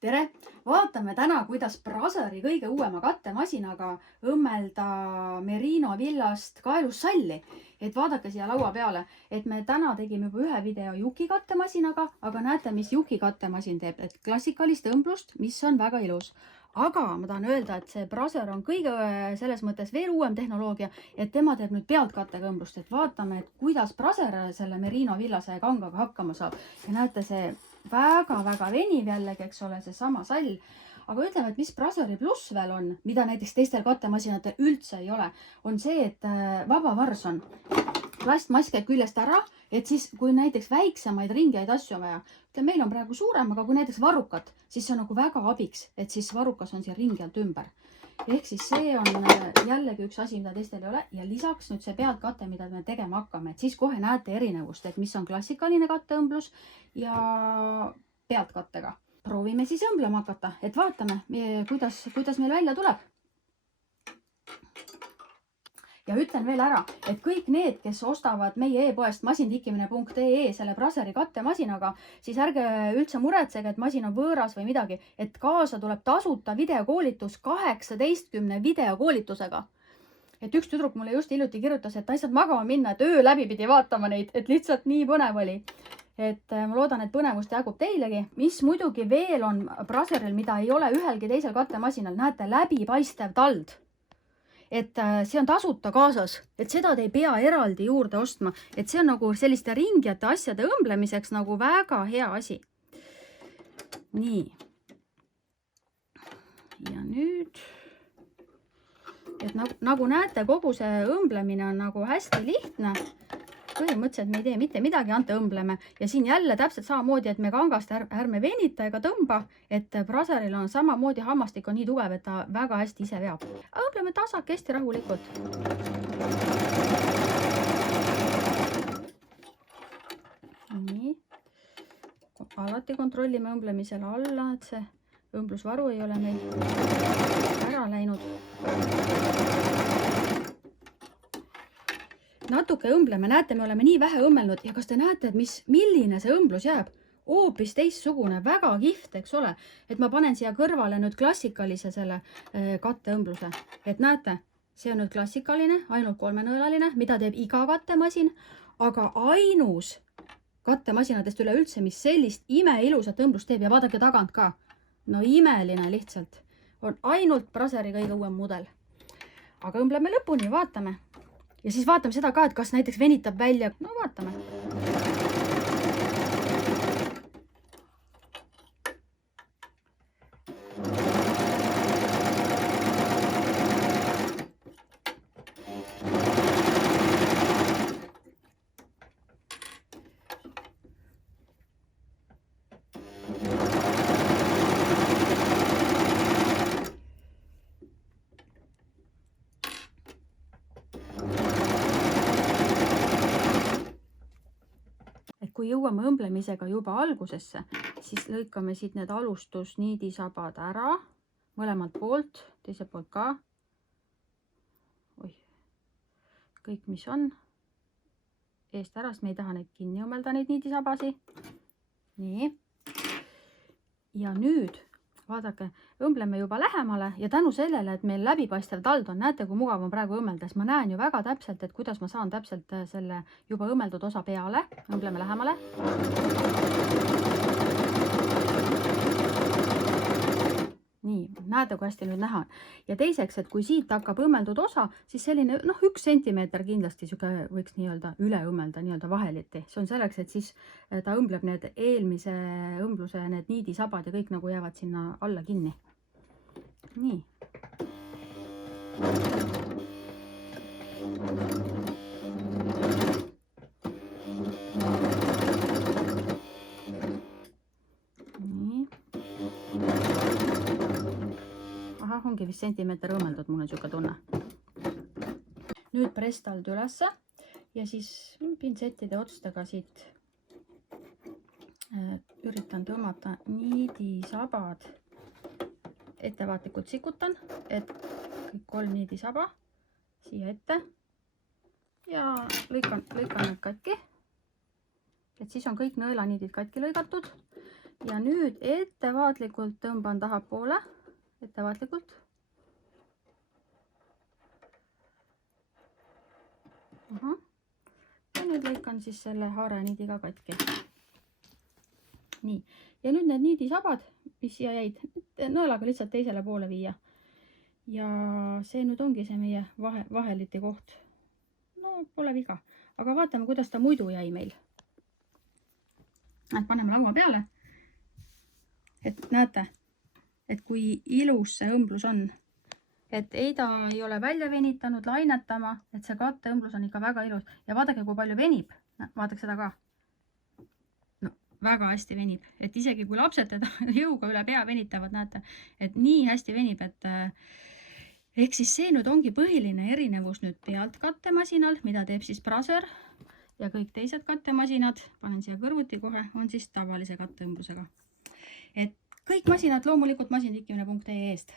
tere! Vaatame täna, kuidas Braseri kõige uuema kattemasinaga õmmelda Merino villast kaelussalli. Et vaadake siia laua peale, et me täna tegime juba ühe video Juki kattemasinaga, aga näete, mis Juki kattemasin teeb, et klassikalist õmblust, mis on väga ilus. Aga ma tahan öelda, et see Braser on kõige selles mõttes veel uuem tehnoloogia, et tema teeb nüüd pealtkattega õmblust, et vaatame, et kuidas Braser selle Merino villase kangaga hakkama saab. Ja näete, see väga-väga veniv jällegi, eks ole, see sama sall. Aga ütleme, et mis Braseri pluss veel on, mida näiteks teistel kattemasinatel üldse ei ole, on see, et vaba vars on. Plastmass käib küljest ära, et siis kui näiteks väiksemaid ringeid asju on vaja, meil on praegu suurem, aga kui näiteks varrukat, siis see on nagu väga abiks, et siis varrukas on siin ringi alt ümber. Ehk siis see on jällegi üks asi, mida teistel ei ole. Ja lisaks nüüd see pealtkate, mida me tegema hakkame, et siis kohe näete erinevust, et mis on klassikaline katteõmblus ja pealtkattega. Proovime siis õmblema hakata, et vaatame, kuidas meil välja tuleb. Ja ütlen veel ära, et kõik need, kes ostavad meie e-poest masintikkimine.ee selle Braseri kattemasinaga, siis ärge üldse muretsege, et masin on võõras või midagi, et kaasa tuleb tasuta videokoolitus 18 videokoolitusega. Et üks tüdruk mulle just hiljuti kirjutas, et ta ei saanud magama minna, et öö läbi pidi vaatama neid, et lihtsalt nii põnev oli. Et ma loodan, et põnevust jagub teilegi. Mis muidugi veel on Braseril, mida ei ole ühelgi teisel kattemasinal, näete, läbipaistev tald. Et see on tasuta kaasas, et seda te ei pea eraldi juurde ostma, et see on nagu selliste ringjate asjade õmblemiseks nagu väga hea asi. Nii. Ja nüüd, et nagu näete, kogu see õmblemine on nagu hästi lihtne. Põhimõtteliselt me ei tee mitte midagi, ante õmbleme. Ja siin jälle täpselt samamoodi, et me kangast ärme venita ega tõmba, et Braseril on samamoodi hammastik on nii tugev, et ta väga hästi ise veab. Õmbleme tasakesti rahulikult. Nii. Alati kontrollime õmblemisel alla, et see õmblusvaru ei ole meil ära läinud. Natuke õmbleme, näete, me oleme nii vähe õmmelnud ja kas te näete, et milline see õmblus jääb? Hoopis teistsugune, väga kihvt, eks ole. Et ma panen siia kõrvale nüüd klassikalise selle katteõmbluse. Et näete, see on nüüd klassikaline, ainult kolmenõelaline, mida teeb iga kattemasin, aga ainus kattemasinadest üleüldse, mis sellist imeilusat õmblust teeb ja vaadake tagant ka. No imeline lihtsalt. On ainult Braseri kõige uuem mudel. Aga õmbleme lõpuni, vaatame. Ja siis vaatame seda ka, et kas näiteks venitab välja. No vaatame. Kui jõuame õmblemisega juba algusesse, siis lõikame siit need alustusniidisabad ära, mõlemalt poolt, teiselt poolt ka. Kõik, mis on eest ära, sest me ei taha neid kinni õmmelda, neid niidisabasi. Nii. Ja nüüd, vaadake, õmbleme juba lähemale ja tänu sellele, et meil läbipaistev tald on, näete, kui mugav on praegu õmmeldes. Ma näen ju väga täpselt, et kuidas ma saan täpselt selle juba õmmeldud osa peale. Õmbleme lähemale. Nii, näete, kui hästi nüüd näha. Ja teiseks, et kui siit hakkab õmmeldud osa, siis selline 1 sentimeeter kindlasti võiks nii-öelda üle õmmelda nii-öelda vaheliti. See on selleks, et siis ta õmbleb need eelmise õmbluse, need niidisabad ja kõik nagu jäävad sinna alla kinni. Nii. Ongi 5 sentimeeter õmmeldud, mul on siuke tunne. Nüüd prestald ülesse ja siis pintsettide otstega siit üritan tõmmata niidisabad. Ettevaatlikult sikutan, et kõik 3 niidisaba siia ette ja lõikan need katki. Et siis on kõik nõelaniidid katki lõigatud ja nüüd ettevaatlikult tõmban tahapoole, ettevaatlikult. Ja nüüd lõikan siis selle haareniidiga katki. Nii, ja nüüd need niidisabad, mis siia jäid, nõelaga lihtsalt teisele poole viia. Ja see nüüd ongi see meie vaheliti koht. No pole viga, aga vaatame, kuidas ta muidu jäi meil. Et paneme laua peale. Et näete, et kui ilus see õmblus on. Et ei ta ei ole välja venitanud lainetama, et see katteõmblus on ikka väga ilus. Ja vaadake, kui palju venib. Vaadake seda ka. No, väga hästi venib. Et isegi kui lapsed teda jõuga üle pea venitavad, näete, et nii hästi venib, et ehk siis see nüüd ongi põhiline erinevus nüüd pealt kattemasinal, mida teeb siis Brasser ja kõik teised kattemasinad, panen siia kõrvuti kohe, on siis tavalise katteõmblusega. Et kõik masinad loomulikult masintikkimine.ee eest.